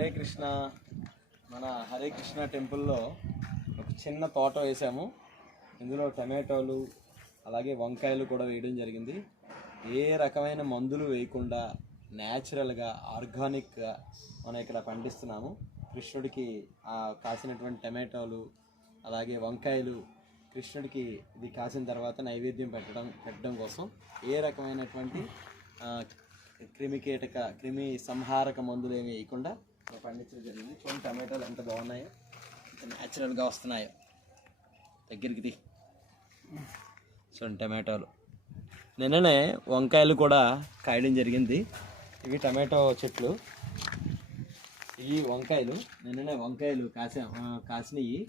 హరే కృష్ణ. మన హరే కృష్ణ టెంపుల్లో ఒక చిన్న తోట వేసాము. ఇందులో టమాటోలు అలాగే వంకాయలు కూడా వేయడం జరిగింది. ఏ రకమైన మందులు వేయకుండా న్యాచురల్గా ఆర్గానిక్గా మనం ఇక్కడ పండిస్తున్నాము. కృష్ణుడికి కాసినటువంటి టమాటోలు అలాగే వంకాయలు కృష్ణుడికి ఇది కాసిన తర్వాత నైవేద్యం పెట్టడం పెట్టడం కోసం ఏ రకమైనటువంటి క్రిమికీటక క్రిమి సంహారక మందులు ఏమి వేయకుండా పండించడం జరిగింది. చూడండి టమాటాలు ఎంత బాగున్నాయో ఎంత న్యాచురల్గా వస్తున్నాయో. దగ్గరికి తీ. చూడండి టమాటాలు. నిన్ననే వంకాయలు కూడా కాయడం జరిగింది. ఇవి టమాటో చెట్లు. ఈ వంకాయలు. నిన్ననే వంకాయలు కాసా కాసినవి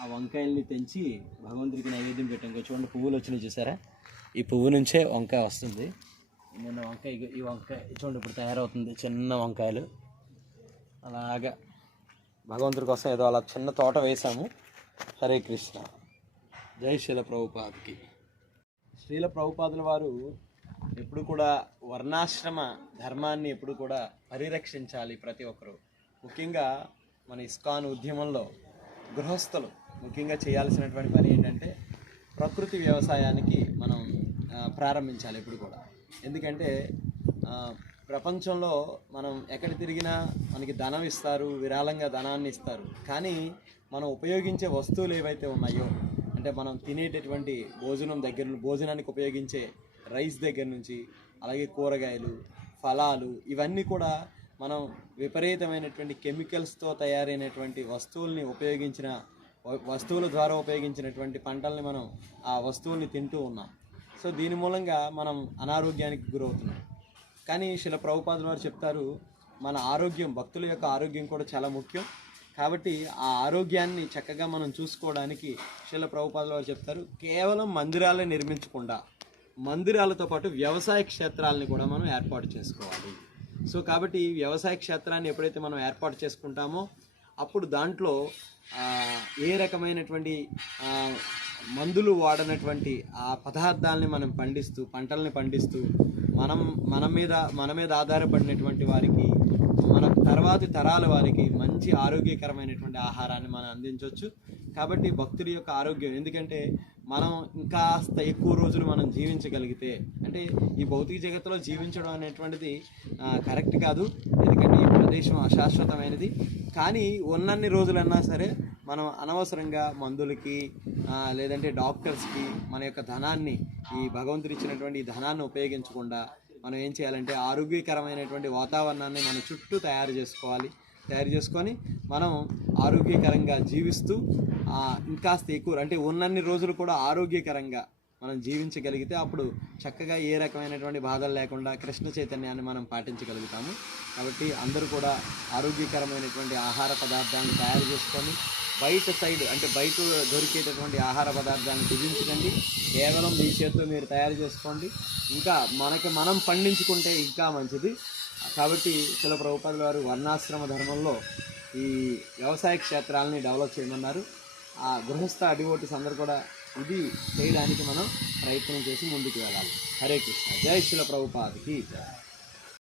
ఆ వంకాయల్ని తెంచి భగవంతుడికి నైవేద్యం పెట్టాం. చూడండి పువ్వులు వచ్చినాయి చూసారా? ఈ పువ్వు నుంచే వంకాయ వస్తుంది. నిన్న వంకాయ ఈ వంకాయ చూడండి ఇప్పుడు తయారవుతుంది చిన్న వంకాయలు. అలాగా. భగవంతుడి కోసం ఏదో అలా చిన్న తోట వేసాము హరే కృష్ణ. జై శీల ప్రభుపాదికి. శ్రీల ప్రభుపాదుల వారు ఎప్పుడు కూడా వర్ణాశ్రమ ధర్మాన్ని ఎప్పుడు కూడా పరిరక్షించాలి ప్రతి ఒక్కరూ. ముఖ్యంగా మన ఇస్కాన్ ఉద్యమంలో గృహస్థులు ముఖ్యంగా చేయాల్సినటువంటి పని ఏంటంటే ప్రకృతి వ్యవసాయానికి మనం ప్రారంభించాలి ఎప్పుడు కూడా. ఎందుకంటే ప్రపంచంలో మనం ఎక్కడ తిరిగినా మనకి ధనం ఇస్తారు విరాళంగా ధనాన్ని ఇస్తారు. కానీ మనం ఉపయోగించే వస్తువులు ఏవైతే ఉన్నాయో అంటే మనం తినేటటువంటి భోజనం దగ్గర భోజనానికి ఉపయోగించే రైస్ దగ్గర నుంచి అలాగే కూరగాయలు ఫలాలు ఇవన్నీ కూడా మనం విపరీతమైనటువంటి కెమికల్స్తో తయారైనటువంటి వస్తువుల్ని ఉపయోగించిన వస్తువుల ద్వారా ఉపయోగించినటువంటి పంటల్ని మనం ఆ వస్తువుల్ని తింటూ ఉన్నాం. సో దీని మూలంగా మనం అనారోగ్యానికి గురవుతున్నాం. కానీ శిల ప్రభుపాదులు వారు చెప్తారు మన ఆరోగ్యం భక్తుల యొక్క ఆరోగ్యం కూడా చాలా ముఖ్యం. కాబట్టి ఆ ఆరోగ్యాన్ని చక్కగా మనం చూసుకోవడానికి శిల ప్రభుపాదులు వారు చెప్తారు కేవలం మందిరాలే నిర్మించకుండా మందిరాలతో పాటు వ్యవసాయ క్షేత్రాలని కూడా మనం ఏర్పాటు చేసుకోవాలి. సో కాబట్టి వ్యవసాయ క్షేత్రాన్ని ఎప్పుడైతే మనం ఏర్పాటు చేసుకుంటామో అప్పుడు దాంట్లో ఏ రకమైనటువంటి మందులు వాడనటువంటి ఆ పదార్థాలని మనం పండిస్తూ పంటల్ని పండిస్తూ మనం మన మీద మన మీద ఆధారపడినటువంటి వారికి మన తర్వాతి తరాల వారికి మంచి ఆరోగ్యకరమైనటువంటి ఆహారాన్ని మనం అందించవచ్చు కాబట్టి భక్తుడి యొక్క ఆరోగ్యం ఎందుకంటే మనం ఇంకాస్త ఎక్కువ రోజులు మనం జీవించగలిగితే అంటే ఈ భౌతిక జగత్తులో జీవించడం అనేటువంటిది కరెక్ట్ కాదు. ఎందుకంటే ఈ ప్రదేశం అశాశ్వతమైనది. కానీ ఉన్నన్ని రోజులన్నా సరే మనం అనవసరంగా మందులకి లేదంటే డాక్టర్స్కి మన యొక్క ధనాన్ని ఈ భగవంతుడు ఇచ్చినటువంటి ఈ ధనాన్ని ఉపయోగించకుండా మనం ఏం చేయాలంటే ఆరోగ్యకరమైనటువంటి వాతావరణాన్ని మన చుట్టూ తయారు చేసుకోవాలి. తయారు చేసుకొని మనం ఆరోగ్యకరంగా జీవిస్తూ ఇంకాస్త ఎక్కువ అంటే ఉన్నన్ని రోజులు కూడా ఆరోగ్యకరంగా మనం జీవించగలిగితే అప్పుడు చక్కగా ఏ రకమైనటువంటి బాధలు లేకుండా కృష్ణ చైతన్యాన్ని మనం పాటించగలుగుతాము. కాబట్టి అందరూ కూడా ఆరోగ్యకరమైనటువంటి ఆహార పదార్థాలను తయారు చేసుకొని బయట సైడ్ అంటే బయట దొరికేటటువంటి ఆహార పదార్థాలను భుజించకండి కేవలం మీ చేతితో మీరు తయారు చేసుకోండి. ఇంకా మనకి మనం పండించుకుంటే ఇంకా మంచిది. కాబట్టి శిల ప్రభుపాదుల వారు వర్ణాశ్రమ ధర్మంలో ఈ వ్యవసాయ క్షేత్రాలని డెవలప్ చేయమన్నారు. ఆ గృహస్థ అడివోటి సందరు కూడా ఇది చేయడానికి మనం ప్రయత్నం చేసి ముందుకు వెళ్ళాలి. హరే కృష్ణ. జై శిల ప్రభుపాదికి